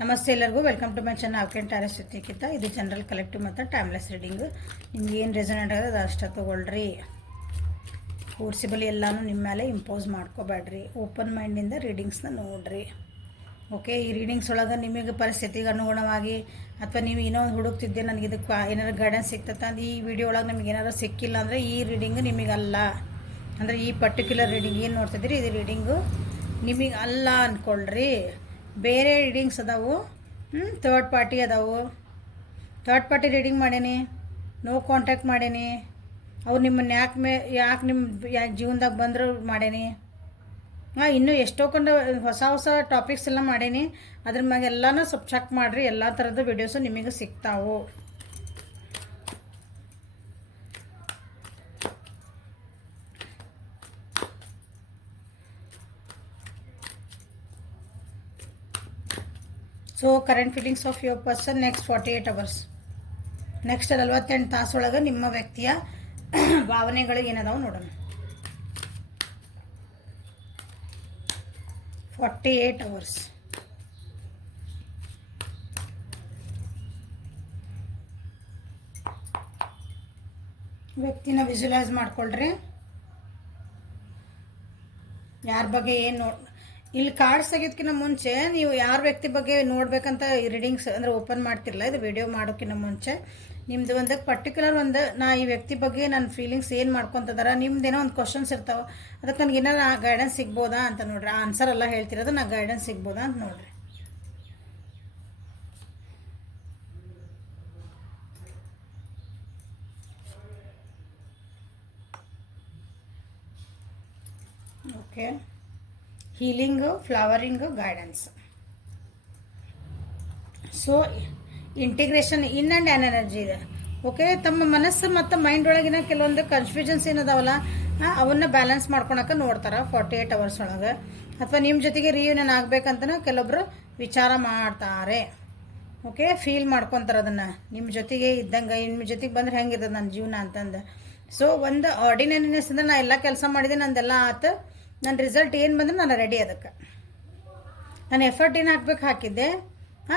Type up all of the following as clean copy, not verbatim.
ನಮಸ್ತೆ ಎಲ್ಲರಿಗೂ welcome to my channel ಆಲ್ಕೆನ್ ಟ್ಯಾರೆಸ್ ಜೊತೆಗಿಂತ ಇದು ಜನರಲ್ ಕಲೆಕ್ಟಿವ್ ಮತ್ತು ಟೈಮ್ಲೆಸ್ ರೀಡಿಂಗ್. ನಿಮ್ಗೆ ಏನು ರೆಸನೆಂಟ್ ಆಗೋದು ಅದು ಅಷ್ಟೇ ತೊಗೊಳ್ರಿ. ಫೋರ್ಸಿಬಲಿ ಎಲ್ಲನೂ ನಿಮ್ಮ ಮೇಲೆ ಇಂಪೋಸ್ ಮಾಡ್ಕೋಬೇಡ್ರಿ. ಓಪನ್ ಮೈಂಡಿಂದ ರೀಡಿಂಗ್ಸ್ನ ನೋಡ್ರಿ. ಓಕೆ, ಈ ರೀಡಿಂಗ್ಸ್ ಒಳಗೆ ನಿಮಗೆ ಪರಿಸ್ಥಿತಿಗೆ ಅನುಗುಣವಾಗಿ ಅಥವಾ ನೀವು ಏನೋ ಒಂದು ಹುಡುಕ್ತಿದ್ದೆ, ನನಗೆ ಇದಕ್ಕೆ ಏನಾರು ಗೈಡೆನ್ಸ್ ಸಿಗ್ತದೆ ಅಂತ ಈ ವಿಡಿಯೋ ಒಳಗೆ ನಿಮ್ಗೆ ಏನಾರು ಸಿಕ್ಕಿಲ್ಲ ಅಂದರೆ ಈ ರೀಡಿಂಗ್ ನಿಮಗಲ್ಲ. ಅಂದರೆ ಈ ಪರ್ಟಿಕ್ಯುಲರ್ ರೀಡಿಂಗ್ ಏನು ನೋಡ್ತಿದ್ರಿ ಇದು ರೀಡಿಂಗು ನಿಮಗೆ ಅಲ್ಲ ಅಂದ್ಕೊಳ್ರಿ. ಬೇರೆ ರೀಡಿಂಗ್ಸ್ ಅದಾವು, ಥರ್ಡ್ ಪಾರ್ಟಿ ಅದಾವು. ಥರ್ಡ್ ಪಾರ್ಟಿ ರೀಡಿಂಗ್ ಮಾಡೀನಿ, ನೋ ಕಾಂಟ್ಯಾಕ್ಟ್ ಮಾಡೀನಿ, ಅವ್ರು ನಿಮ್ಮನ್ನು ಯಾಕೆ ನಿಮ್ಮ ಜೀವನದಾಗ ಬಂದರು ಮಾಡೀನಿ. ಇನ್ನೂ ಎಷ್ಟೋ ಕೊಂಡು ಹೊಸ ಟಾಪಿಕ್ಸ್ ಎಲ್ಲ ಮಾಡೀನಿ. ಅದ್ರ ಮ್ಯಾಗೆ ಎಲ್ಲನೂ ಸ್ವಲ್ಪ ಚೆಕ್ ಮಾಡಿರಿ. ಎಲ್ಲ ಥರದ ವಿಡಿಯೋಸು ನಿಮಗೆ ಸಿಗ್ತಾವು. So current feelings of your person next 48 hours, next 48 ತಾಸೊಳಗೆ ನಿಮ್ಮ ವ್ಯಕ್ತಿಯ ಭಾವನೆಗಳು ಏನದಾವು ನೋಡೋಣ. 48 hours. ವ್ಯಕ್ತಿನ ವಿಜುವಲೈಸ್ ಮಾಡ್ಕೊಳ್ರಿ. ಯಾರ ಬಗ್ಗೆ ಏನು ಇಲ್ಲಿ ಕಾರ್ಡ್ಸ್ ತೆಗೆದಕ್ಕಿಂತ ಮುಂಚೆ ನೀವು ಯಾರ ವ್ಯಕ್ತಿ ಬಗ್ಗೆ ನೋಡ್ಬೇಕಂತ ರೀಡಿಂಗ್ಸ್ ಅಂದರೆ ಓಪನ್ ಮಾಡ್ತಿರಲ್ಲ, ಇದು ವಿಡಿಯೋ ಮಾಡೋಕ್ಕಿಂತ ಮುಂಚೆ ನಿಮ್ಮದು ಒಂದು ಪರ್ಟಿಕ್ಯುಲರ್ ಒಂದು ಈ ವ್ಯಕ್ತಿ ಬಗ್ಗೆ ನನ್ನ ಫೀಲಿಂಗ್ಸ್ ಏನು ಮಾಡ್ಕೊತದಾರ, ನಿಮ್ದೇನೋ ಒಂದು ಕ್ವಶನ್ಸ್ ಇರ್ತಾವೆ, ಅದಕ್ಕೆ ನನಗೆ ಏನಾರು ಗೈಡೆನ್ಸ್ ಸಿಗ್ಬೋದಾ ಅಂತ ನೋಡ್ರಿ. ಆನ್ಸರ್ ಎಲ್ಲ ಹೇಳ್ತಿರೋದು ನಾ ಗೈಡೆನ್ಸ್ ಸಿಗ್ಬೋದಾ ಅಂತ ನೋಡ್ರಿ. Okay, healing, flowering, guidance. So integration in and an energy ಇದೆ. ಓಕೆ, ತಮ್ಮ ಮನಸ್ಸು ಮತ್ತು ಮೈಂಡ್ ಒಳಗಿನ ಕೆಲವೊಂದು ಕನ್ಫ್ಯೂಷನ್ಸ್ ಏನದಾವಲ್ಲ ಅವನ್ನ ಬ್ಯಾಲೆನ್ಸ್ ಮಾಡ್ಕೊಳಕ್ಕೆ ನೋಡ್ತಾರೆ 48 hours ಒಳಗೆ. ಅಥವಾ ನಿಮ್ಮ ಜೊತೆಗೆ ರಿಯೂನಿಯನ್ ಆಗ್ಬೇಕಂತನೂ ಕೆಲವೊಬ್ರು ವಿಚಾರ ಮಾಡ್ತಾರೆ. ಓಕೆ, ಫೀಲ್ ಮಾಡ್ಕೊತಾರೆ ಅದನ್ನು ನಿಮ್ಮ ಜೊತೆಗೆ ಇದ್ದಂಗೆ, ನಿಮ್ಮ ಜೊತೆಗೆ ಬಂದ್ರೆ ಹೆಂಗಿರ್ತದೆ ನನ್ನ ಜೀವನ ಅಂತಂದು. ಸೊ ಒಂದು ಆರ್ಡಿನರಿನೆಸ್ ಅಂದ್ರೆ ನಾ ಎಲ್ಲ ಕೆಲಸ ಮಾಡಿದೆ, ನಂದೆಲ್ಲ ಆತು, ನನ್ನ ರಿಸಲ್ಟ್ ಏನು ಬಂದ್ರೆ ನಾನು ರೆಡಿ. ಅದಕ್ಕೆ ನಾನು ಎಫರ್ಟ್ ಏನು ಹಾಕಿದ್ದೆ.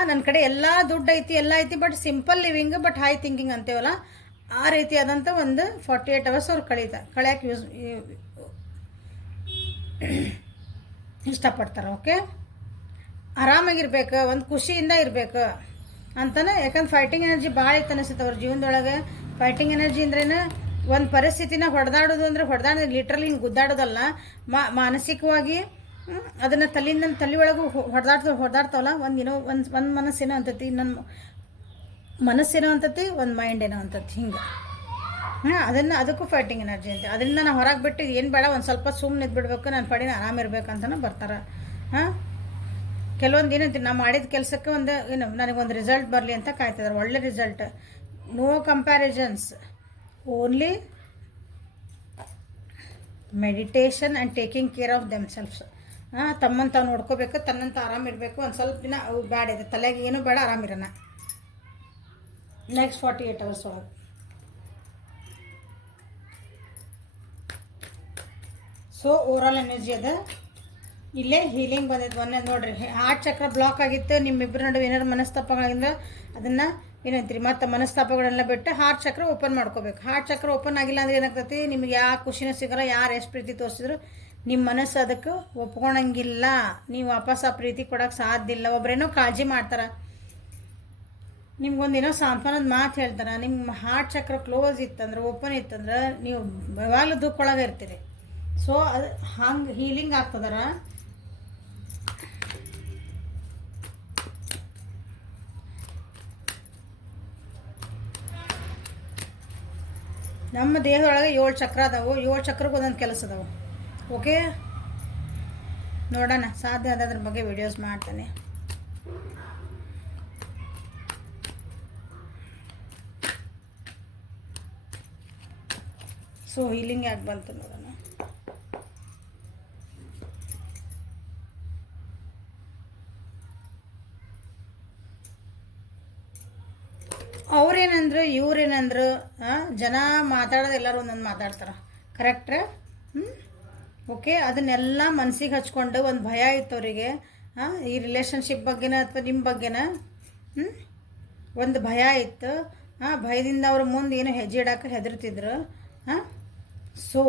ನನ್ನ ಕಡೆ ಎಲ್ಲ ದುಡ್ಡು ಐತಿ, ಎಲ್ಲ ಐತಿ, but simple living but high thinking ಅಂತೇವಲ್ಲ ಆ ರೀತಿ ಆದಂಥ ಒಂದು 48 hours ಅವ್ರು ಕಳೆಯೋಕೆ ಇಷ್ಟಪಡ್ತಾರೆ. ಓಕೆ, ಆರಾಮಾಗಿರ್ಬೇಕು, ಒಂದು ಖುಷಿಯಿಂದ ಇರಬೇಕು ಅಂತಾನೆ. ಯಾಕಂದ್ರೆ ಫೈಟಿಂಗ್ ಎನರ್ಜಿ ಭಾಳ ಇತ್ತು ಅನಿಸುತ್ತೆ ಅವ್ರ ಜೀವನದೊಳಗೆ. ಫೈಟಿಂಗ್ ಎನರ್ಜಿ ಅಂದ್ರೇನು, ಒಂದು ಪರಿಸ್ಥಿತಿನ ಹೊಡೆದಾಡೋದು ಅಂದರೆ ಹೊಡೆದಾಡೋದು ಲಿಟ್ರಲಿ ಹಿಂಗೆ ಗುದ್ದಾಡೋದಲ್ಲ, ಮಾನಸಿಕವಾಗಿ ಅದನ್ನು ತಲೆ ಒಳಗೆ ಹೊಡೆದಾಡ್ತಾವಲ್ಲ. ಒಂದು ಮನಸ್ಸೇನೋ ಅಂತತಿ, ಇನ್ನೊಂದು ಮನಸ್ಸೇನೋ ಅಂತತಿ, ಒಂದು ಮೈಂಡ್ ಏನೋ ಅಂತತಿ, ಹಿಂಗೆ ಅದಕ್ಕೂ ಫೈಟಿಂಗ್ ಎನರ್ಜಿ ಅಂತ. ಅದರಿಂದ ನಾವು ಹೊರಗೆ ಬಿಟ್ಟು ಏನು ಬೇಡ, ಒಂದು ಸ್ವಲ್ಪ ಸುಮ್ಮನೆ ಇದ್ಬಿಡ್ಬೇಕು, ನನ್ನ ಪಡಿನ ಆರಾಮಿರ್ಬೇಕಂತನೂ ಬರ್ತಾರೆ. ಕೆಲವೊಂದು ಏನಂತೀವಿ, ನಾವು ಮಾಡಿದ ಕೆಲಸಕ್ಕೆ ನನಗೊಂದು ರಿಸಲ್ಟ್ ಬರಲಿ ಅಂತ ಕಾಯ್ತಿದ್ದಾರೆ. ಒಳ್ಳೆ result, no comparisons, only meditation and taking care of themselves. ತಮ್ಮನ್ನು ತಾವು ನೋಡ್ಕೋಬೇಕು, ತನ್ನಂತ ಆರಾಮಿರಬೇಕು. ಒಂದು ಸ್ವಲ್ಪ ದಿನ ಅವು ಬ್ಯಾಡ ಇದೆ, ತಲೆಗೆ ಏನೂ ಬೇಡ, ಆರಾಮಿರೋಣ ನೆಕ್ಸ್ಟ್ 48 hours ಒಳಗೆ. ಸೊ ಓವರಾಲ್ ಎನರ್ಜಿ ಅದ. ಇಲ್ಲೇ ಹೀಲಿಂಗ್ ಬಂದಿದ್ದು ಮೊನ್ನೆ ನೋಡ್ರಿ. ಹಾರ್ಟ್ ಚಕ್ರ ಬ್ಲಾಕ್ ಆಗಿತ್ತು, ನಿಮ್ಮಿಬ್ಬರ ನಡುವೆ ಏನಾರು ಮನಸ್ತಾಪಗಳಿಂದ ಅದನ್ನು ಏನಂತೀರಿ, ಮತ್ತು ಮನಸ್ತಾಪಗಳೆಲ್ಲ ಬಿಟ್ಟು ಹಾರ್ಟ್ ಚಕ್ರ ಓಪನ್ ಮಾಡ್ಕೋಬೇಕು. ಹಾರ್ಟ್ ಚಕ್ರ ಓಪನ್ ಆಗಿಲ್ಲ ಅಂದ್ರೆ ಏನಾಗ್ತೈತಿ, ನಿಮಗೆ ಯಾವ ಖುಷಿನೂ ಸಿಗಲ್ಲ. ಯಾರು ಎಷ್ಟು ಪ್ರೀತಿ ತೋರಿಸಿದ್ರು ನಿಮ್ಮ ಮನಸ್ಸು ಅದಕ್ಕೆ ಒಪ್ಕೊಳಂಗಿಲ್ಲ. ನೀವು ವಾಪಸ್ ಆ ಪ್ರೀತಿ ಕೊಡೋಕೆ ಸಾಧ್ಯ ಇಲ್ಲ. ಒಬ್ರೇನೋ ಕಾಳಜಿ ಮಾಡ್ತಾರೆ, ನಿಮ್ಗೊಂದೇನೋ ಸಾಂತ್ವನದ ಮಾತು ಹೇಳ್ತಾರೆ. ನಿಮ್ಮ ಹಾರ್ಟ್ ಚಕ್ರ ಕ್ಲೋಸ್ ಇತ್ತಂದ್ರೆ, ಓಪನ್ ಇತ್ತಂದ್ರೆ ನೀವು ಯಾವಾಗಲೂ ದುಃಖೊಳಗೆ ಇರ್ತೀರಿ. ಸೊ ಅದು ಹಂಗೆ ಹೀಲಿಂಗ್ ಆಗ್ತದಾರ. ನಮ್ಮ ದೇಹದೊಳಗೆ 7 ಚಕ್ರ ಅದಾವು. 7 ಚಕ್ರಕ್ಕೆ ಒಂದೊಂದು ಕೆಲಸ ಅದಾವು. ಓಕೆ, ನೋಡೋಣ, ಸಾಧ್ಯ ಆದದ್ರ ಬಗ್ಗೆ ವಿಡಿಯೋಸ್ ಮಾಡ್ತೇನೆ. ಸೊ ಹೀಲಿಂಗ್ ಯಾಕೆ ಬಂತು ನೋಡೋಣ. ಅವ್ರೇನಂದ್ರು ಇವ್ರೇನಂದ್ರು, ಜನ ಮಾತಾಡೋದು ಎಲ್ಲರೂ ಒಂದೊಂದು ಮಾತಾಡ್ತಾರೆ, ಕರೆಕ್ಟ್ರ? ಓಕೆ, ಅದನ್ನೆಲ್ಲ ಮನಸ್ಸಿಗೆ ಹಚ್ಕೊಂಡು ಒಂದು ಭಯ ಇತ್ತು ಅವರಿಗೆ. ಈ ರಿಲೇಷನ್ಶಿಪ್ ಬಗ್ಗೆನ ಅಥವಾ ನಿಮ್ಮ ಬಗ್ಗೆನ ಒಂದು ಭಯ ಇತ್ತು. ಭಯದಿಂದ ಅವ್ರ ಮುಂದೆ ಏನೋ ಹೆಜ್ಜೆ ಇಡೋಕೆ ಹೆದರ್ತಿದ್ರು. ಸೊ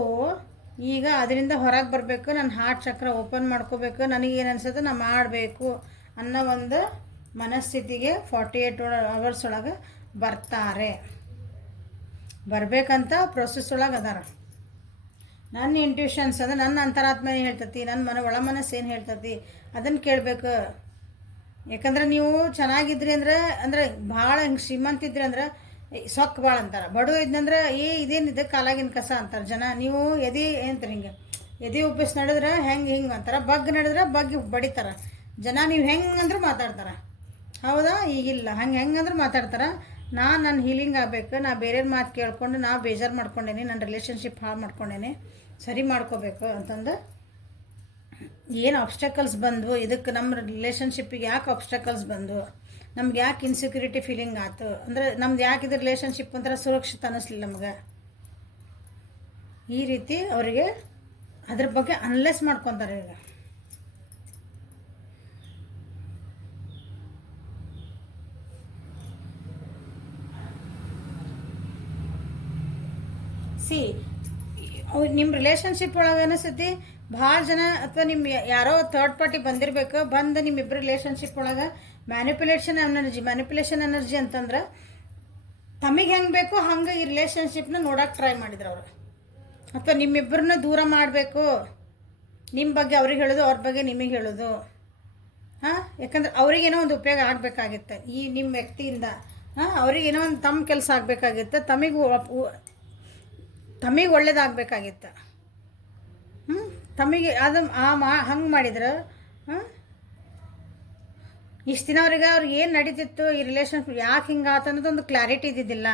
ಈಗ ಅದರಿಂದ ಹೊರಗೆ ಬರಬೇಕು, ನನ್ನ ಹಾರ್ಟ್ ಚಕ್ರ ಓಪನ್ ಮಾಡ್ಕೋಬೇಕು, ನನಗೇನು ಅನ್ಸುತ್ತೆ ನಾ ಮಾಡಬೇಕು ಅನ್ನೋ ಒಂದು ಮನಸ್ಥಿತಿಗೆ 48 ಅವರ್ಸ್ ಒಳಗೆ ಬರ್ತಾರೆ. ಬರಬೇಕಂತ ಪ್ರೊಸೆಸ್ ಒಳಗೆ ಅದಾರ. ನನ್ನ ಇಂಟ್ಯೂಷನ್ಸ್ ಅಂದರೆ ನನ್ನ ಅಂತರಾತ್ಮ ಏನು ಹೇಳ್ತತಿ, ನನ್ನ ಒಳ ಮನಸ್ಸು ಏನು ಹೇಳ್ತತಿ ಅದನ್ನು ಕೇಳಬೇಕು. ಯಾಕಂದ್ರೆ ನೀವು ಚೆನ್ನಾಗಿದ್ರಿ ಅಂದ್ರೆ ಭಾಳ ಹಿಂಗೆ ಶ್ರೀಮಂತಿದ್ರಿ ಅಂದ್ರೆ ಸೊಕ್ಕ ಭಾಳ ಅಂತಾರೆ. ಬಡವ ಇದ್ನಂದ್ರೆ ಇದೇನಿದೆ ಕಾಲಾಗಿನ ಕಸ ಅಂತಾರೆ ಜನ. ನೀವು ಏನಂತಾರೆ ಹಿಂಗೆ ಎದೆ ಉಪ್ಪಿಸಿ ನಡೆದ್ರೆ ಹಿಂಗೆ ಅಂತಾರೆ, ಬಗ್ ನಡೆದ್ರೆ ಬಗ್ಗಿ ಬಡಿತಾರೆ ಜನ. ನೀವು ಹೆಂಗಂದ್ರೆ ಮಾತಾಡ್ತಾರೆ. ಹೌದಾ? ಈಗಿಲ್ಲ ಹೆಂಗಂದ್ರೆ ಮಾತಾಡ್ತಾರೆ. ನನ್ನ ಹೀಲಿಂಗ್ ಆಗಬೇಕು, ನಾ ಬೇರೆಯವ್ರ ಮಾತು ಕೇಳ್ಕೊಂಡು ನಾ ಬೇಜಾರು ಮಾಡ್ಕೊಂಡೇನಿ, ನನ್ನ ರಿಲೇಷನ್ಶಿಪ್ ಹಾಳು ಮಾಡ್ಕೊಂಡೇನಿ, ಸರಿ ಮಾಡ್ಕೋಬೇಕು ಅಂತಂದು ಏನು ಆಬ್ಸ್ಟಕಲ್ಸ್ ಬಂದವು, ಇದಕ್ಕೆ ನಮ್ಮ ರಿಲೇಷನ್ಶಿಪ್ಪಿಗೆ ಯಾಕೆ ಆಬ್ಸ್ಟಕಲ್ಸ್ ಬಂದವು, ನಮ್ಗೆ ಯಾಕೆ ಇನ್ಸೆಕ್ಯೂರಿಟಿ ಫೀಲಿಂಗ್ ಆಯ್ತು ಅಂದರೆ ನಮ್ದು ಯಾಕೆ ಇದು ರಿಲೇಷನ್ಶಿಪ್ ಒಂಥರ ಸುರಕ್ಷಿತ ಅನ್ನಿಸ್ಲಿಲ್ಲ ನಮ್ಗೆ. ಈ ರೀತಿ ಅವರಿಗೆ ಅದ್ರ ಬಗ್ಗೆ ಅನಲೈಸ್ ಮಾಡ್ಕೊತಾರೆ. ಈಗ ನಿಮ್ಮ ರಿಲೇಷನ್ಶಿಪ್ ಒಳಗೆ ಅನಿಸ್ತೈತಿ ಭಾಳ ಜನ ಅಥವಾ ನಿಮ್ಮ ಯಾರೋ ಥರ್ಡ್ ಪಾರ್ಟಿ ಬಂದಿರಬೇಕು, ಬಂದು ನಿಮ್ಮಿಬ್ಬರು ರಿಲೇಷನ್ಶಿಪ್ ಒಳಗೆ ಮ್ಯಾನಿಪುಲೇಷನ್ ಎನರ್ಜಿ ಅಂತಂದ್ರೆ ತಮಗೆ ಹೆಂಗೆ ಬೇಕೋ ಹಂಗೆ ಈ ರಿಲೇಷನ್ಶಿಪ್ನ ನೋಡೋಕೆ ಟ್ರೈ ಮಾಡಿದ್ರು ಅವರು. ಅಥವಾ ನಿಮ್ಮಿಬ್ಬರನ್ನ ದೂರ ಮಾಡಬೇಕು, ನಿಮ್ಮ ಬಗ್ಗೆ ಅವ್ರಿಗೆ ಹೇಳೋದು, ಅವ್ರ ಬಗ್ಗೆ ನಿಮಗೆ ಹೇಳೋದು. ಯಾಕಂದ್ರೆ ಅವ್ರಿಗೇನೋ ಒಂದು ಉಪಯೋಗ ಆಗಬೇಕಾಗಿತ್ತು ಈ ನಿಮ್ಮ ವ್ಯಕ್ತಿಯಿಂದ. ಅವ್ರಿಗೇನೋ ಒಂದು ತಮ್ಮ ಕೆಲಸ ಆಗಬೇಕಾಗಿತ್ತು, ತಮಗೆ ಒಳ್ಳೇದಾಗಬೇಕಾಗಿತ್ತು. ತಮಗೆ ಅದು ಹಂಗೆ ಮಾಡಿದ್ರೆ ಇಷ್ಟು ದಿನ ಅವ್ರಿಗೆ ಏನು ನಡೀತಿತ್ತು, ಈ ರಿಲೇಷನ್ಶಿಪ್ ಯಾಕೆ ಹಿಂಗೆ ಆತ ಅನ್ನೋದೊಂದು ಕ್ಲಾರಿಟಿ ಇದ್ದಿದ್ದಿಲ್ಲ.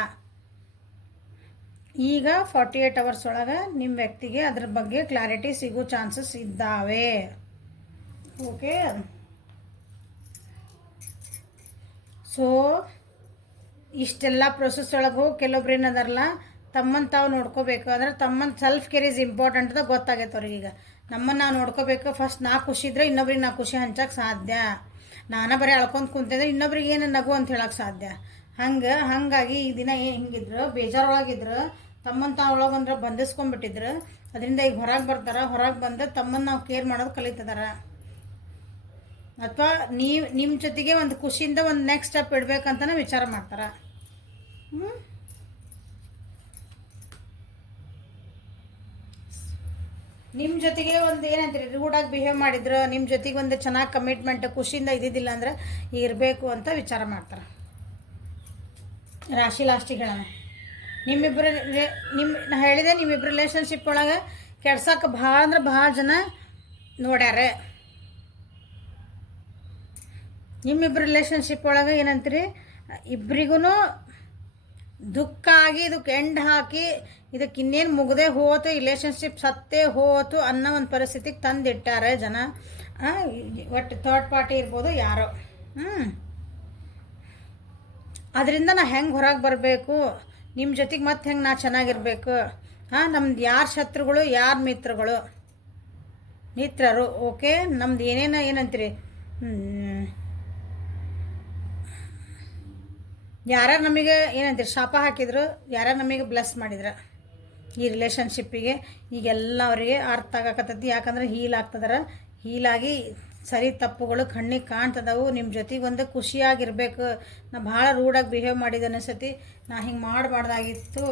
ಈಗ 48 ಅವರ್ಸ್ ಒಳಗೆ ನಿಮ್ಮ ವ್ಯಕ್ತಿಗೆ ಅದ್ರ ಬಗ್ಗೆ ಕ್ಲಾರಿಟಿ ಸಿಗೋ ಚಾನ್ಸಸ್ ಇದ್ದಾವೆ. ಓಕೆ, ಸೊ ಇಷ್ಟೆಲ್ಲ ಪ್ರೊಸೆಸ್ ಒಳಗೆ ಹೋಗಿ ಕೆಲವೊಬ್ರು ಏನದಾರಲ್ಲ ತಮ್ಮನ್ನು ತಾವು ನೋಡ್ಕೋಬೇಕು. ಅಂದರೆ ತಮ್ಮನ್ನು ಸೆಲ್ಫ್ ಕೇರ್ ಈಸ್ ಇಂಪಾರ್ಟೆಂಟ್ ಅಂತ ಗೊತ್ತಾಗೈತೆ ಅವ್ರಿಗೆ. ಈಗ ನಮ್ಮನ್ನು ನಾವು ನೋಡ್ಕೋಬೇಕು. ಫಸ್ಟ್ ನಾ ಖುಷಿ ಇದ್ರೆ ಇನ್ನೊಬ್ರಿಗೆ ನಾ ಖುಷಿ ಹಂಚಕ್ಕೆ ಸಾಧ್ಯ. ನಾನು ಬರೀ ಅಳ್ಕೊಂಡು ಕುಂತಿದ್ರೆ ಇನ್ನೊಬ್ರಿಗೆ ಏನು ನಗು ಅಂತ ಹೇಳಕ್ಕೆ ಸಾಧ್ಯ. ಹಾಗಾಗಿ ಈ ದಿನ ಹಿಂಗಿದ್ರು ಬೇಜಾರೊಳಗಿದ್ರು ತಮ್ಮನ್ನು ತಾವು ಒಳಗಂದ್ರೆ ಬಂಧಿಸ್ಕೊಂಡ್ಬಿಟ್ಟಿದ್ರು. ಅದರಿಂದ ಈಗ ಹೊರಗೆ ಬರ್ತಾರೆ. ಹೊರಗೆ ಬಂದು ತಮ್ಮನ್ನು ನಾವು ಕೇರ್ ಮಾಡೋದು ಕಲಿತಿದಾರ. ಅಥವಾ ನಿಮ್ಮ ಜೊತೆಗೆ ಒಂದು ಖುಷಿಯಿಂದ ಒಂದು ನೆಕ್ಸ್ಟ್ ಸ್ಟೆಪ್ ಇಡಬೇಕಂತನೇ ವಿಚಾರ ಮಾಡ್ತಾರೆ. ನಿಮ್ಮ ಜೊತೆಗೆ ಒಂದು ಏನಂತೀರಿ ರೂಢಾಗಿ ಬಿಹೇವ್ ಮಾಡಿದ್ರು, ನಿಮ್ಮ ಜೊತೆಗೆ ಒಂದು ಚೆನ್ನಾಗಿ ಕಮಿಟ್ಮೆಂಟ್ ಖುಷಿಯಿಂದ ಇದ್ದಿದ್ದಿಲ್ಲ ಅಂದರೆ ಇರಬೇಕು ಅಂತ ವಿಚಾರ ಮಾಡ್ತಾರೆ. ರಾಶಿ ಲಾಸ್ಟಿಗೆ ಹೇಳೋಣ. ನಾ ಹೇಳಿದೆ ನಿಮ್ಮಿಬ್ಬರು ರಿಲೇಷನ್ಶಿಪ್ ಒಳಗೆ ಕೆಡ್ಸಕ್ಕೆ ಭಾಳ ಜನ ನೋಡ್ಯಾರೆ. ನಿಮ್ಮಿಬ್ಬರು ರಿಲೇಷನ್ಶಿಪ್ ಒಳಗೆ ಏನಂತೀರಿ ಇಬ್ಬರಿಗೂ ದುಃಖ ಆಗಿ ಇದಕ್ಕೆ ಎಂಡ್ ಹಾಕಿ ಇದಕ್ಕೆ ಇನ್ನೇನು ಮುಗದೆ ಹೋತು, ರಿಲೇಷನ್ಶಿಪ್ ಸತ್ತೇ ಹೋತು ಅನ್ನೋ ಒಂದು ಪರಿಸ್ಥಿತಿಗೆ ತಂದಿಟ್ಟಾರೆ ಜನ. ಒಟ್ಟು ಥರ್ಡ್ ಪಾರ್ಟಿ ಇರ್ಬೋದು ಯಾರೋ. ಅದರಿಂದ ನಾ ಹೆಂಗೆ ಹೊರಗೆ ಬರಬೇಕು, ನಿಮ್ಮ ಜೊತೆಗೆ ಮತ್ತೆ ಹೆಂಗೆ ನಾ ಚೆನ್ನಾಗಿರ್ಬೇಕು, ನಮ್ದು ಯಾರು ಶತ್ರುಗಳು ಯಾರು ಮಿತ್ರರು. ಓಕೆ, ನಮ್ದು ಏನಂತೀರಿ ಯಾರ್ಯಾರು ನಮಗೆ ಏನಂತೀರಿ ಶಾಪ ಹಾಕಿದ್ರು, ಯಾರ್ಯಾರು ನಮಗೆ ಬ್ಲೆಸ್ ಮಾಡಿದ್ರು ಈ ರಿಲೇಷನ್ಶಿಪ್ಪಿಗೆ ಈಗೆಲ್ಲ ಅವರಿಗೆ ಅರ್ಥ ಆಗಕತ್ತೈತಿ. ಯಾಕಂದ್ರೆ ಹೀಲ್ ಆಗ್ತದಾರ. ಹೀಲಾಗಿ ಸರಿ ತಪ್ಪುಗಳು ಕಣ್ಣಿಗೆ ಕಾಣ್ತದವು. ನಿಮ್ಮ ಜೊತೆಗೆ ಒಂದು ಖುಷಿಯಾಗಿರ್ಬೇಕು. ನಾ ಭಾಳ ರೂಢಾಗಿ ಬಿಹೇವ್ ಮಾಡಿದೆ ಅನಿಸತಿ, ನಾ ಹಿಂಗೆ ಮಾಡಬಾರ್ದಾಗಿತ್ತು,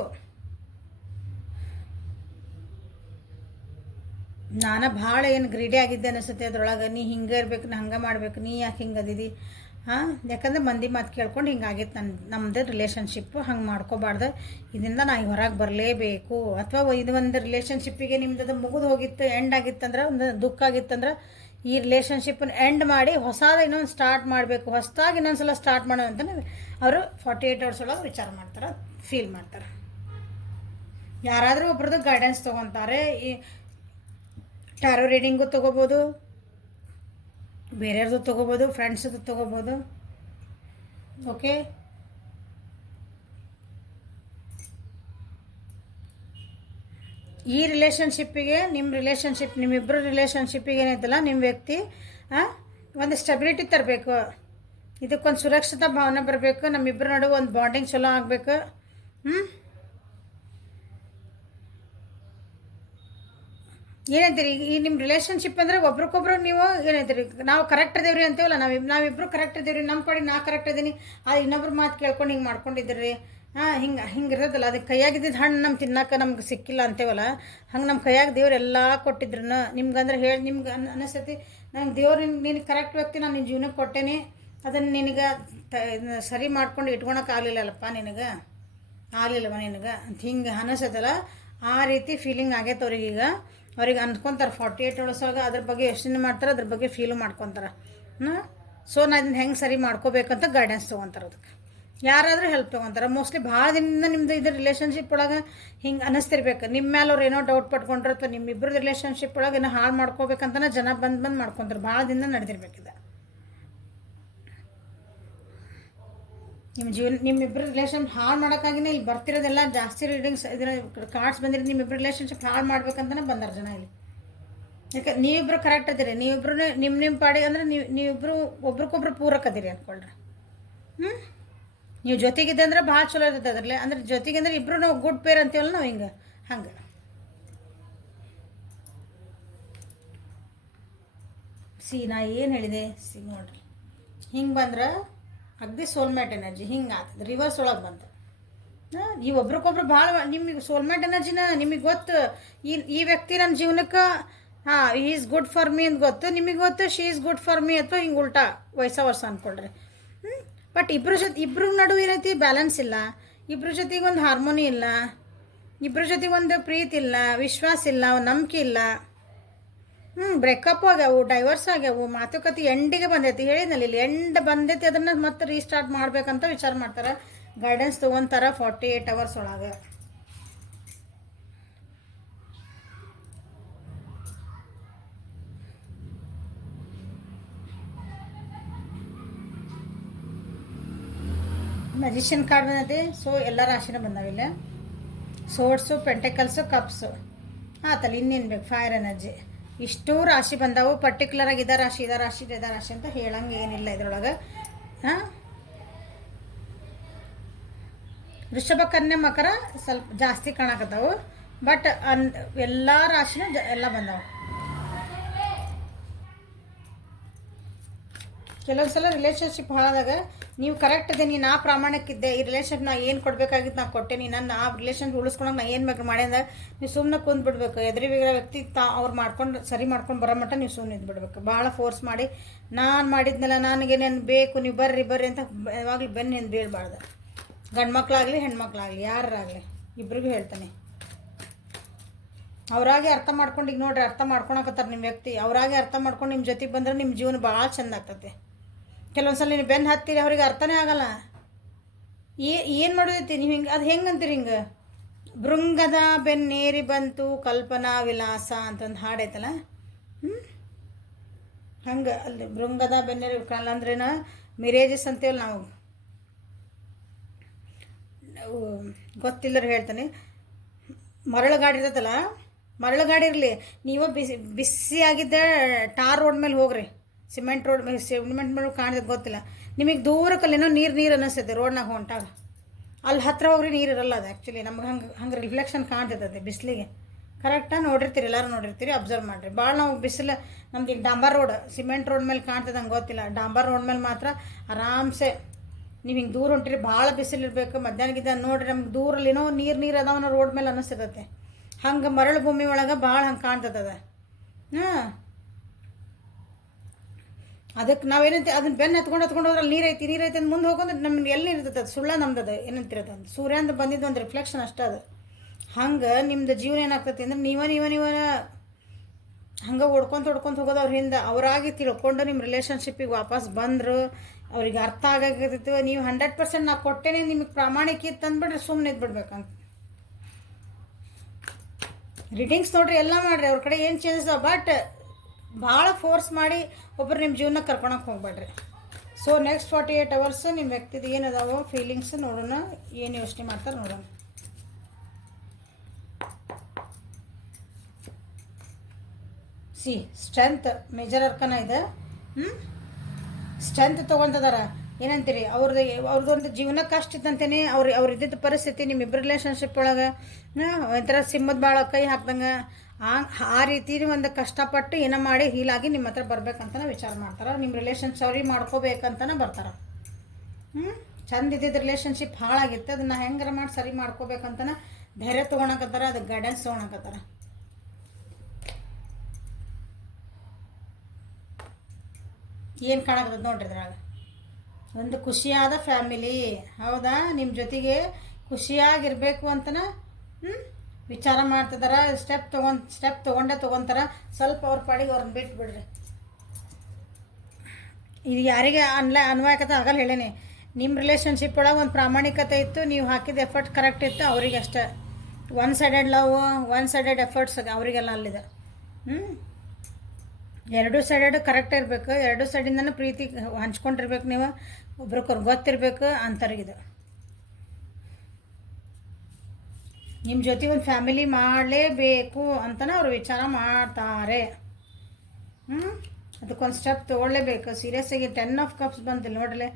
ನಾನು ಭಾಳ ಏನು ಗ್ರೀಡಿ ಆಗಿದ್ದೆ ಅನಿಸುತ್ತೆ ಅದ್ರೊಳಗೆ. ನೀ ಹಿಂಗೆ ಇರ್ಬೇಕು, ನಾ ಹಂಗೆ ಮಾಡ್ಬೇಕು, ನೀ ಯಾಕೆ ಹಿಂಗೆ ಅದಿದಿ. ಯಾಕಂದ್ರೆ ಮಂದಿ ಮಾತು ಕೇಳ್ಕೊಂಡು ಹಿಂಗಾಗಿತ್ತು ನಮ್ಮದು ರಿಲೇಷನ್ಶಿಪ್ಪು. ಹಂಗೆ ಮಾಡ್ಕೋಬಾರ್ದು. ಇದರಿಂದ ನಾ ಹೊರಗೆ ಬರಲೇಬೇಕು. ಅಥವಾ ಇದು ಒಂದು ರಿಲೇಷನ್ಶಿಪ್ಪಿಗೆ ನಿಮ್ದು ಮುಗಿದು ಹೋಗಿತ್ತು, ಎಂಡ್ ಆಗಿತ್ತಂದ್ರೆ, ಒಂದು ದುಃಖ ಆಗಿತ್ತಂದ್ರೆ ಈ ರಿಲೇಷನ್ಶಿಪ್ಪನ್ನು ಎಂಡ್ ಮಾಡಿ ಹೊಸದು ಇನ್ನೊಂದು ಸ್ಟಾರ್ಟ್ ಮಾಡಬೇಕು, ಹೊಸದಾಗಿ ಇನ್ನೊಂದು ಸಲ ಸ್ಟಾರ್ಟ್ ಮಾಡೋ ಅಂತಲೇ ಅವರು 48 ಅವರ್ಸ್ ಒಳಗೆ ವಿಚಾರ ಮಾಡ್ತಾರೆ, ಫೀಲ್ ಮಾಡ್ತಾರೆ. ಯಾರಾದರೂ ಒಬ್ರದ್ದು ಗೈಡೆನ್ಸ್ ತೊಗೊತಾರೆ. ಈ ಟ್ಯಾರೋ ರೀಡಿಂಗು ತೊಗೋಬೋದು, ಬೇರೆಯವ್ರದ್ದು ತೊಗೋಬೋದು, ಫ್ರೆಂಡ್ಸದ್ದು ತೊಗೋಬೋದು. ಓಕೆ, ಈ ರಿಲೇಷನ್ಶಿಪ್ಪಿಗೆ ನಿಮ್ಮಿಬ್ಬರು ರಿಲೇಷನ್ಶಿಪ್ಪಿಗೆ ಏನೈತಲ್ಲ ನಿಮ್ಮ ವ್ಯಕ್ತಿ ಒಂದು ಸ್ಟೆಬಿಲಿಟಿ ತರಬೇಕು, ಇದಕ್ಕೊಂದು ಸುರಕ್ಷಿತ ಭಾವನೆ ಬರಬೇಕು, ನಮ್ಮಿಬ್ಬರ ನಡುವೆ ಒಂದು ಬಾಂಡಿಂಗ್ ಚಲೋ ಆಗಬೇಕು. ಏನಂತೀರಿ ಈ ನಿಮ್ಮ ರಿಲೇಷನ್ಶಿಪ್ ಅಂದರೆ ಒಬ್ರಿಗೊಬ್ರು ನೀವು ಏನಂತೀರಿ, ನಾವು ಕರೆಕ್ಟ್ ಇದೇವ್ರಿ ಅಂತೀವಲ್ಲ, ನಾವಿಬ್ಬರು ಕರೆಕ್ಟ್ ಇದ್ದೀವಿ ರೀ, ನಮ್ಮ ಪಾಡಿ ನಾ ಕರೆಕ್ಟ್ ಇದ್ದೀನಿ, ಅದು ಇನ್ನೊಬ್ರು ಮಾತು ಕೇಳ್ಕೊಂಡು ಹಿಂಗೆ ಮಾಡ್ಕೊಂಡಿದ್ದೀರಿ. ಹಿಂಗೆ ಇರೋದಲ್ಲ, ಅದಕ್ಕೆ ಕೈಯಾಗಿದ್ದಿದ್ದು ಹಣ್ಣು ನಮ್ಗೆ ತಿನ್ನಕ್ಕೆ ನಮ್ಗೆ ಸಿಕ್ಕಿಲ್ಲ ಅಂತೇವಲ್ಲ, ಹಂಗೆ ನಮ್ಮ ಕೈಯಾಗ ದೇವ್ರು ಎಲ್ಲ ಕೊಟ್ಟಿದ್ರು. ನಿಮ್ಗೆ ಹೇಳಿ ನಿಮ್ಗೆ ಅನಿಸ್ತೈತಿ ನಂಗೆ ದೇವ್ರು ನಿನಗೆ ಕರೆಕ್ಟ್ ವ್ಯಕ್ತಿ ನಾನು ನಿನ್ನ ಜೀವನಕ್ಕೆ ಕೊಟ್ಟೇನೆ, ಅದನ್ನು ನಿನಗೆ ಸರಿ ಮಾಡ್ಕೊಂಡು ಇಟ್ಕೊಳಕ್ಕೆ ಆಗಲಿಲ್ಲಲ್ಲಪ್ಪ, ಆಗಲಿಲ್ಲವ ನಿನಗೆ ಅಂತ ಹಿಂಗೆ ಅನಿಸ್ತೈತಲ್ಲ, ಆ ರೀತಿ ಫೀಲಿಂಗ್ ಆಗೈತೆ ಅವ್ರಿಗೀಗ. ಅವ್ರಿಗೆ ಅಂದ್ಕೊತಾರೆ 48 hours ಒಳಗೆ ಅದ್ರ ಬಗ್ಗೆ ಯೋಚನೆ ಮಾಡ್ತಾರೆ, ಅದ್ರ ಬಗ್ಗೆ ಫೀಲು ಮಾಡ್ಕೊತಾರೆ. ಸೊ ನಾನು ಇದನ್ನ ಹೆಂಗೆ ಸರಿ ಮಾಡ್ಕೋಬೇಕಂತ ಗೈಡೆನ್ಸ್ ತೊಗೊತಾರೆ. ಅದಕ್ಕೆ ಯಾರಾದರೂ ಹೆಲ್ಪ್ ತೊಗೊತಾರೆ. ಮೋಸ್ಟ್ಲಿ ಭಾಳ ದಿನದಿಂದ ನಿಮ್ಮದು ಇದ್ರ ರಿಲೇಷನ್ಶಿಪ್ ಒಳಗೆ ಹಿಂಗೆ ಅನ್ನಿಸ್ತಿರ್ಬೇಕು, ನಿಮ್ಮ ಮೇಲೆ ಅವ್ರು ಏನೋ ಡೌಟ್ ಪಟ್ಕೊಂಡ್ರೆ ಅಥವಾ ನಿಮ್ಮಿಬ್ಬರದ್ದು ರಿಲೇಷನ್ಶಿಪ್ ಒಳಗೆ ಏನೋ ಹಾಳು ಮಾಡ್ಕೋಬೇಕಂತನೇ ಜನ ಬಂದು ಮಾಡ್ಕೊತಾರೆ. ಭಾಳ ದಿನ ನಡೆದಿರ್ಬೇಕಿದೆ ನಿಮ್ಮಿಬ್ಬರು ರಿಲೇಷನ್ ಹಾಳು ಮಾಡೋಕ್ಕಾಗಿನೇ ಇಲ್ಲಿ ಬರ್ತಿರೋದೆಲ್ಲ ಜಾಸ್ತಿ ರೀಡಿಂಗ್ಸ್ ಇದನ್ನ ಕಾರ್ಡ್ಸ್ ಬಂದಿರೋದು ನಿಮ್ಮಿಬ್ಬರು ರಿಲೇಷನ್ಶಿಪ್ ಹಾಳು ಮಾಡ್ಬೇಕಂತಲೇ ಬಂದಾರ ಜನ ಇಲ್ಲಿ. ಯಾಕೆ ನೀವಿಬ್ಬರು ಕರೆಕ್ಟ್ ಅದಿರಿ, ನೀವಿಬ್ಬರು ನಿಮ್ಮ ಪಾಡಿ ಅಂದರೆ ನೀವಿಬ್ಬರು ಒಬ್ರಿಗೊಬ್ರು ಪೂರಕ ಅದಿರಿ ಅಂದ್ಕೊಳ್ರಿ. ನೀವು ಜೊತೆಗಿದೆ ಅಂದರೆ ಭಾಳ ಚಲೋ ಇರ್ತದೆ ಅದರಲ್ಲೇ, ಅಂದ್ರೆ ಜೊತೆಗೆ ಅಂದ್ರೆ ಇಬ್ಬರು ನಾವು ಗುಡ್ ಪೇರ್ ಅಂತೀವಲ್ಲ ನಾವು ಹಿಂಗೆ ಹಂಗೆ. ನಾ ಏನು ಹೇಳಿದೆ ನೋಡ್ರಿ, ಹಿಂಗೆ ಬಂದ್ರೆ ಅಗ್ದಿ ಸೋಲ್ಮೇಟ್ ಎನರ್ಜಿ ಹಿಂಗೆ ಆಗ್ತದೆ, ರಿವರ್ಸ್ ಒಳಗೆ ಬಂತು. ಈ ಒಬ್ರಿಗೊಬ್ರು ಭಾಳ ನಿಮಗೆ ಸೋಲ್ಮೇಟ್ ಎನರ್ಜಿನ ನಿಮಗೆ ಗೊತ್ತು, ಈ ವ್ಯಕ್ತಿ ನನ್ನ ಜೀವನಕ್ಕೆ ಈ ಈಸ್ ಗುಡ್ ಫಾರ್ ಮೀ ಅಂತ ಗೊತ್ತು, ನಿಮಗೆ ಗೊತ್ತು she is good for me ಅಥವಾ ಹಿಂಗೆ ಉಲ್ಟಾ ವರ್ಷ ಅಂದ್ಕೊಳ್ರಿ. ಬಟ್ ಇಬ್ಬರ ನಡುವೆ ಏನೈತಿ ಬ್ಯಾಲೆನ್ಸ್ ಇಲ್ಲ, ಇಬ್ಬರ ಜೊತೆಗೆ ಒಂದು ಹಾರ್ಮೋನಿ ಇಲ್ಲ, ಇಬ್ಬರ ಜೊತೆಗೆ ಒಂದು ಪ್ರೀತಿ ಇಲ್ಲ, ವಿಶ್ವಾಸ ಇಲ್ಲ, ನಂಬಿಕೆ ಇಲ್ಲ. ಬ್ರೇಕಪ್ ಆಗ್ಯಾವು, ಡೈವರ್ಸ್ ಆಗ್ಯಾವು, ಮಾತುಕತೆ ಎಂಡಿಗೆ ಬಂದೈತಿ. ಹೇಳಿದ್ನಲ್ಲಿ ಇಲ್ಲಿ ಎಂಡ್ ಬಂದೈತಿ, ಅದನ್ನು ಮತ್ತೆ ರೀಸ್ಟಾರ್ಟ್ ಮಾಡ್ಬೇಕಂತ ವಿಚಾರ ಮಾಡ್ತಾರೆ. ಗೈಡೆನ್ಸ್ ತೊಗೊತಾರೆ 48 hours ಒಳಗೆ. ಮ್ಯಾಜಿಷಿಯನ್ ಕಾರ್ಡ್ ಬಂದೈತಿ. ಸೊ ಎಲ್ಲ ರಾಶಿನ ಬಂದಾವಿಲ್ಲ, ಸೋರ್ಸು, ಪೆಂಟೆಕಲ್ಸು, ಕಪ್ಸು ಆತಲ್ಲ, ಇನ್ನೇನು ಬೇಕು, ಫೈರ್ ಎನರ್ಜಿ. ಇಷ್ಟೂ ರಾಶಿ ಬಂದಾವು. ಪರ್ಟಿಕ್ಯುಲರಾಗಿ ಇದ ರಾಶಿ ಅಂತ ಹೇಳಂಗೆ ಏನಿಲ್ಲ ಇದ್ರೊಳಗೆ. ವೃಷಭ, ಕನ್ಯಾ, ಮಕರ ಸ್ವಲ್ಪ ಜಾಸ್ತಿ ಕಾಣಕತ್ತಾವು. ಬಟ್ ಎಲ್ಲ ರಾಶಿನೂ ಎಲ್ಲ ಬಂದಾವು. ಕೆಲವೊಂದು ಸಲ ರಿಲೇಷನ್ಶಿಪ್ ಹಾಳಾದಾಗ ನೀವು ಕರೆಕ್ಟ್ ಇದ್ದೀನಿ, ನಾ ಪ್ರಾಮಾಣಿಕಿದ್ದೆ, ಈ ರಿಲೇಷನ್ ನಾ ಏನು ಕೊಡಬೇಕಾಗಿತ್ತು ನಾ ಕೊಟ್ಟೇನಿ, ನನ್ನ ಆ ರಿಲೇಷನ್ ಉಳಿಸ್ಕೊಳಕ್ಕೆ ನಾ ಏನು ಬೇಕು ಮಾಡ್ಯಂದ ನೀವು ಸುಮ್ಮನೆ ಕುಂದ್ಬಿಡ್ಬೇಕು. ಎದುರಿಗಿರೋ ವ್ಯಕ್ತಿ ಅವ್ರು ಸರಿ ಮಾಡ್ಕೊಂಡು ಬರೋ ಮಟ್ಟ ನೀವು ಸುಮ್ಮನೆ ಇದ್ಬಿಡ್ಬೇಕು. ಭಾಳ ಫೋರ್ಸ್ ಮಾಡಿ ನಾನು ಮಾಡಿದ್ನಲ್ಲ, ನನಗೆ ನಾನು ಬೇಕು, ನೀವು ಬರ್ರಿ ಅಂತ ಯಾವಾಗಲೂ ಬೆನ್ನು ಹಿಂದೆ ಬೀಳಬಾರ್ದು. ಗಂಡು ಮಕ್ಕಳಾಗಲಿ ಹೆಣ್ಮಕ್ಳಾಗಲಿ ಯಾರಾಗಲಿ ಇಬ್ರಿಗೂ ಹೇಳ್ತಾನೆ. ಅವರಾಗೆ ಅರ್ಥ ಮಾಡ್ಕೊಂಡು, ಈಗ ನೋಡ್ರಿ ಅರ್ಥ ಮಾಡ್ಕೊಳಕತ್ತಾರೆ ನಿಮ್ಮ ವ್ಯಕ್ತಿ, ಅವರಾಗೆ ಅರ್ಥ ಮಾಡ್ಕೊಂಡು ನಿಮ್ಮ ಜೊತೆಗೆ ಬಂದ್ರೆ ನಿಮ್ಮ ಜೀವನ ಭಾಳ ಚೆಂದ ಆಗ್ತದೆ. ಕೆಲವೊಂದ್ಸಲ ನೀವು ಬೆನ್ನು ಹತ್ತೀರಿ, ಅವ್ರಿಗೆ ಅರ್ಥನೇ ಆಗಲ್ಲ, ಏನು ಮಾಡೋದೈತಿ ನೀವು ಹಿಂಗೆ, ಅದು ಹೆಂಗೆ ಅಂತೀರಿ ಹಿಂಗೆ. ಭೃಂಗದ ಬೆನ್ನೇರಿ ಬಂತು ಕಲ್ಪನಾ ವಿಲಾಸ ಅಂತಂದು ಹಾಡೈತಲ್ಲ, ಹಂಗೆ ಅಲ್ಲಿ ಭೃಂಗದ ಬೆನ್ನೇರಿ ಕಾಲ ಅಂದ್ರೇನ ಮಿರೇಜಸ್ ಅಂತೇಳಿ ನಾವು ಗೊತ್ತಿಲ್ಲರು ಹೇಳ್ತಾನೆ. ಮರಳು ಗಾಡಿ ಇರತ್ತಲ್ಲ, ಮರಳು ಗಾಡಿ ಇರಲಿ, ನೀವು ಬಿಸಿಯಾಗಿದ್ದ ಟಾರ್ ರೋಡ್ ಮೇಲೆ ಹೋಗ್ರಿ, ಸಿಮೆಂಟ್ ಮೇಲೆ ಕಾಣಿಸ್ತದೆ ಗೊತ್ತಿಲ್ಲ ನಿಮಗೆ, ದೂರಕ್ಕಲ್ಲೇನೋ ನೀರು ಅನ್ನಿಸ್ತೈತೆ ರೋಡ್ನಾಗ ಹೊಂಟಾಗ, ಅಲ್ಲಿ ಹತ್ತಿರ ಹೋಗ್ರಿ ನೀರು ಇರಲ್ಲ. ಅದು ಆ್ಯಕ್ಚುಲಿ ನಮ್ಗೆ ಹಂಗೆ ರಿಫ್ಲೆಕ್ಷನ್ ಕಾಣ್ತೈತೆ ಬಿಸಿಲಿಗೆ. ಕರೆಕ್ಟಾಗಿ ನೋಡಿರ್ತೀರಿ, ಎಲ್ಲರೂ ನೋಡಿರ್ತೀರಿ, ಅಬ್ಸರ್ವ್ ಮಾಡಿರಿ. ಭಾಳ ನಾವು ಬಿಸಿಲು ನಮ್ದು ಈಗ ಡಾಂಬರ್ ರೋಡ್, ಸಿಮೆಂಟ್ ರೋಡ್ ಮೇಲೆ ಕಾಣ್ತದೆ ಹಂಗೆ ಗೊತ್ತಿಲ್ಲ. ಡಾಂಬರ್ ರೋಡ್ ಮೇಲೆ ಮಾತ್ರ ಆರಾಮ್ಸೆ ನೀವು ಹಿಂಗೆ ದೂರ ಹೊಂಟಿರಿ, ಭಾಳ ಬಿಸಿಲಿರ್ಬೇಕು, ಮಧ್ಯಾಹ್ನಗಿದ್ದ ನೋಡಿರಿ ನಮ್ಗೆ ದೂರಲ್ಲಿನೋ ನೀರು ಅದಾವನ್ನ ರೋಡ್ ಮೇಲೆ ಅನ್ನಿಸ್ತೈತೆ. ಹಂಗೆ ಮರಳು ಭೂಮಿ ಒಳಗೆ ಭಾಳ ಹಂಗೆ ಕಾಣ್ತದ. ಅದಕ್ಕೆ ನಾವೇನಂತ ಅದನ್ನ ಬೆನ್ನು ಹತ್ಕೊಂಡು ಹೋದ್ರೆ ನೀರೈತಿ ಅಂತ ಮುಂದೆ ಹೋಗೋದು ನಮ್ಗೆ ಎಲ್ಲಿ ಇರ್ತದೆ, ಅದು ಸುಳ್ಳ ನಮ್ದು ಏನಂತಿರುತ್ತೆ ಅಂತ ಸೂರ್ಯಂತ ಬಂದಿದ್ದು ಒಂದು ರಿಫ್ಲೆಕ್ಷನ್ ಅಷ್ಟೇ ಅದು. ಹಂಗೆ ನಿಮ್ದು ಜೀವನ ಏನಾಗ್ತೈತಿ ಅಂದ್ರೆ ನೀವ ಹಂಗೆ ಹೊಡ್ಕೊಂತ ಹೋಗೋದು ಅವ್ರ ಹಿಂದೆ. ಅವರಾಗಿ ತಿಳ್ಕೊಂಡು ನಿಮ್ಮ ರಿಲೇಷನ್ಶಿಪ್ಪಿಗೆ ವಾಪಸ್ ಬಂದರು, ಅವ್ರಿಗೆ ಅರ್ಥ ಆಗೈತಿ, ನೀವು 100% ನಾ ಕೊಟ್ಟೇನೆ ನಿಮಗೆ ಪ್ರಾಮಾಣಿಕ ಇತ್ತು ಅಂದ್ಬಿಟ್ರೆ ಸುಮ್ಮನೆ ಇದ್ಬಿಡ್ಬೇಕಂತ. ರೀಡಿಂಗ್ಸ್ ನೋಡ್ರಿ, ಎಲ್ಲ ಮಾಡಿರಿ, ಅವ್ರ ಕಡೆ ಏನು ಚೇಂಜಸ್ ಅವ, ಬಟ್ ಭಾಳ ಫೋರ್ಸ್ ಮಾಡಿ ಒಬ್ಬರು ನಿಮ್ಮ ಜೀವನಕ್ಕೆ ಕರ್ಕೊಳಕ್ಕೆ ಹೋಗ್ಬೇಡ್ರಿ. ಸೊ ನೆಕ್ಸ್ಟ್ 48 hours ನಿಮ್ಮ ವ್ಯಕ್ತಿದು ಏನದಾವೋ ಫೀಲಿಂಗ್ಸ್ ನೋಡೋಣ, ಏನು ಯೋಚನೆ ಮಾಡ್ತಾರೆ ನೋಡೋಣ. ಸ್ಟ್ರೆಂತ್ ಮೇಜರ್ ಅರ್ಕನ ಇದೆ. ಸ್ಟ್ರೆಂತ್ ತೊಗೊತದಾರ. ಏನಂತೀರಿ ಅವ್ರದ್ದೊಂದು ಜೀವನ ಕಷ್ಟ ಇತ್ತಂತೇನೆ. ಅವ್ರು ಇದ್ದಿದ್ದ ಪರಿಸ್ಥಿತಿ ನಿಮ್ಮಿಬ್ಬರು ರಿಲೇಷನ್ಶಿಪ್ ಒಳಗೆ ಒಂಥರ ಸಿಂಹದ ಭಾಳ ಕೈ ಹಾಕ್ದಂಗೆ ಆ ರೀತಿ ಒಂದು ಕಷ್ಟಪಟ್ಟು ಏನೋ ಮಾಡಿ ಹೀಲಾಗಿ ನಿಮ್ಮ ಹತ್ರ ಬರ್ಬೇಕಂತನ ವಿಚಾರ ಮಾಡ್ತಾರೆ. ನಿಮ್ಮ ರಿಲೇಷನ್ ಸರಿ ಮಾಡ್ಕೋಬೇಕಂತನ ಬರ್ತಾರೆ. ಚಂದ ಇದ್ದಿದ್ದು ರಿಲೇಷನ್ಶಿಪ್ ಹಾಳಾಗಿತ್ತು, ಅದನ್ನು ಹೆಂಗಾರ ಮಾಡಿ ಸರಿ ಮಾಡ್ಕೋಬೇಕಂತನ ಧೈರ್ಯ ತೊಗೊಳಕತ್ತಾರ, ಅದಕ್ಕೆ ಗೈಡೆನ್ಸ್ ತೊಗೊಳಕತ್ತಾರ. ಏನು ಕಾಣಕತ್ತದ ನೋಡ್ರಿ ಇದ್ರಾಗ, ಒಂದು ಖುಷಿಯಾದ ಫ್ಯಾಮಿಲಿ. ಹೌದಾ? ನಿಮ್ಮ ಜೊತೆಗೆ ಖುಷಿಯಾಗಿರ್ಬೇಕು ಅಂತನ ವಿಚಾರ ಮಾಡ್ತಿದಾರ. ಸ್ಟೆಪ್ ತೊಗೊಂತಾರ. ಸ್ವಲ್ಪ ಅವ್ರ ಪಾಡಿಗೆ ಅವ್ರನ್ನ ಬಿಟ್ಬಿಡ್ರಿ. ಇದು ಯಾರಿಗೆ ಅನ್ವಯಕತೆ ಆಗಲ್ಲ ಹೇಳೇನೆ. ನಿಮ್ಮ ರಿಲೇಷನ್ಶಿಪ್ ಒಳಗೆ ಒಂದು ಪ್ರಾಮಾಣಿಕತೆ ಇತ್ತು, ನೀವು ಹಾಕಿದ ಎಫರ್ಟ್ ಕರೆಕ್ಟ್ ಇತ್ತು, ಅವರಿಗೆ ಅಷ್ಟೇ. One sided love, one sided efforts ಅವರಿಗೆಲ್ಲ ಅಲ್ಲಿದೆ. ಎರಡೂ ಸೈಡೆಡ್ ಕರೆಕ್ಟ್ ಇರಬೇಕು. ಎರಡೂ ಸೈಡಿಂದನೂ ಪ್ರೀತಿ ಹಂಚ್ಕೊಂಡಿರ್ಬೇಕು, ನೀವು ಒಬ್ರಿಗೊಬ್ರು ಗೊತ್ತಿರಬೇಕು ಅಂತರ್ಗಿದು. ನಿಮ್ಮ ಜೊತೆ ಒಂದು ಫ್ಯಾಮಿಲಿ ಮಾಡಲೇಬೇಕು ಅಂತಲೇ ಅವರು ವಿಚಾರ ಮಾಡ್ತಾರೆ. ಅದಕ್ಕೊಂದು ಸ್ಟೆಪ್ ತೊಗೊಳ್ಳೇಬೇಕು. ಸೀರಿಯಸ್ಸಾಗಿ 10 ಆಫ್ ಕಪ್ಸ್ ಬಂದಿಲ್ಲ ನೋಡ್ರಲೆ.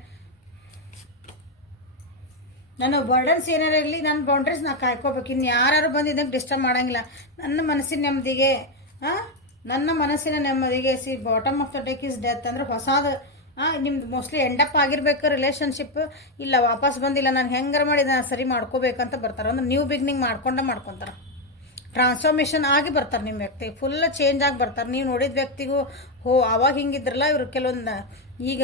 ನಾನು ಬರ್ಡನ್ಸ್ ಏನಾರು ಇರಲಿ, ನನ್ನ ಬೌಂಡ್ರೀಸ್ ನಾನು ಕಾಯ್ಕೋಬೇಕು. ಇನ್ನು ಯಾರು ಬಂದಿದ್ದಕ್ಕೆ ಡಿಸ್ಟರ್ಬ್ ಮಾಡೋಂಗಿಲ್ಲ. ನನ್ನ ಮನಸ್ಸಿನ ನೆಮ್ಮದಿಗೆ bottom of the deck is death ಅಂದ್ರೆ ಹೊಸದು. ನಿಮ್ದು ಮೋಸ್ಟ್ಲಿ ಎಂಡಪ್ ಆಗಿರ್ಬೇಕು ರಿಲೇಷನ್ಶಿಪ್. ಇಲ್ಲ ವಾಪಸ್ ಬಂದಿಲ್ಲ, ನಾನು ಹೆಂಗಾರ ಮಾಡಿ ನಾನು ಸರಿ ಮಾಡ್ಕೋಬೇಕಂತ ಬರ್ತಾರೆ. ಅಂದ್ರೆ ನ್ಯೂ ಬಿಗ್ನಿಂಗ್ ಮಾಡ್ಕೊತಾರೆ. ಟ್ರಾನ್ಸ್ಫಾರ್ಮೇಷನ್ ಆಗಿ ಬರ್ತಾರೆ. ನಿಮ್ಮ ವ್ಯಕ್ತಿ ಫುಲ್ ಚೇಂಜ್ ಆಗಿ ಬರ್ತಾರೆ. ನೀವು ನೋಡಿದ ವ್ಯಕ್ತಿಗೂ ಆವಾಗ ಹಿಂಗಿದ್ರಲ್ಲ ಇವರು ಕೆಲವೊಂದು ಈಗ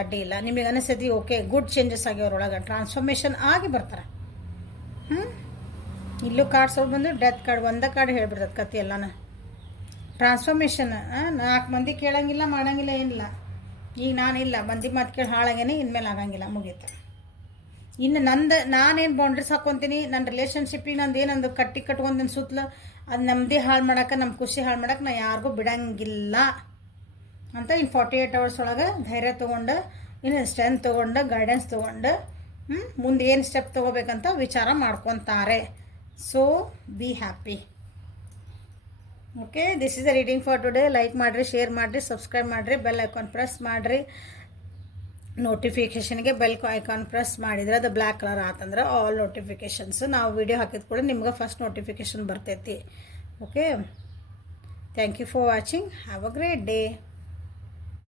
ಅಡ್ಡಿ ಇಲ್ಲ, ನಿಮಗೆ ಅನಿಸ್ತೈತಿ ಓಕೆ ಗುಡ್ ಚೇಂಜಸ್ ಆಗ್ಯವ್ರೊಳಗೆ ಟ್ರಾನ್ಸ್ಫಾರ್ಮೇಷನ್ ಆಗಿ ಬರ್ತಾರೆ. ಇಲ್ಲೂ ಕಾರ್ಡ್ಸ್ ಬಂದು ಡೆತ್ ಕಾರ್ಡ್ ಒಂದೇ ಕಾರ್ಡ್ ಹೇಳ್ಬಿಡ್ತದೆ ಕತೆ ಎಲ್ಲನ. ಟ್ರಾನ್ಸ್ಫಾರ್ಮೇಷನ್ 4 ಮಂದಿ ಕೇಳಂಗಿಲ್ಲ ಮಾಡಂಗಿಲ್ಲ, ಏನಿಲ್ಲ. ಈಗ ನಾನಿಲ್ಲ ಮಂದಿ ಮಾತು ಕೇಳಿ ಹಾಳಾಗೇನೆ, ಇನ್ಮೇಲೆ ಆಗಂಗಿಲ್ಲ, ಮುಗೀತು. ಇನ್ನು ನಾನೇನು ಬೌಂಡ್ರೀಸ್ ಹಾಕ್ಕೊತೀನಿ ನನ್ನ ರಿಲೇಷನ್ಶಿಪ್ಪಿಗೆ. ನಂದು ಏನೊಂದು ಕಟ್ಕೊಂದಿನ ಸುತ್ತಲು ಅದು ನಮ್ಮದೇ ಹಾಳು ಮಾಡೋಕೆ, ನಮ್ಮ ಖುಷಿ ಹಾಳು ಮಾಡೋಕೆ ನಾನು ಯಾರಿಗೂ ಬಿಡಂಗಿಲ್ಲ ಅಂತ ಇನ್ನು 48 hours ಒಳಗೆ ಧೈರ್ಯ ತೊಗೊಂಡು, ಇನ್ನು ಸ್ಟ್ರೆಂತ್ ತೊಗೊಂಡು, ಗೈಡೆನ್ಸ್ ತೊಗೊಂಡು ಮುಂದೆ ಏನು ಸ್ಟೆಪ್ ತೊಗೋಬೇಕಂತ ವಿಚಾರ ಮಾಡ್ಕೊತಾರೆ. So be happy. Okay, this is the reading for today. Like ಮಾಡಿರಿ, ಶೇರ್ ಮಾಡಿರಿ, ಸಬ್ಸ್ಕ್ರೈಬ್ ಮಾಡಿರಿ, ಬೆಲ್ ಐಕಾನ್ ಪ್ರೆಸ್ ಮಾಡಿರಿ. ನೋಟಿಫಿಕೇಷನ್ಗೆ ಬೆಲ್ ಐಕಾನ್ ಪ್ರೆಸ್ ಮಾಡಿದರೆ ಅದು ಬ್ಲ್ಯಾಕ್ ಕಲರ್ ಆತಂದ್ರೆ ಆಲ್ ನೋಟಿಫಿಕೇಷನ್ಸ್ ನಾವು ವಿಡಿಯೋ ಹಾಕಿದ ಕೂಡ ನಿಮ್ಗೆ ಫಸ್ಟ್ ನೋಟಿಫಿಕೇಷನ್ ಬರ್ತೈತಿ. Okay, thank you for watching. Have a great day.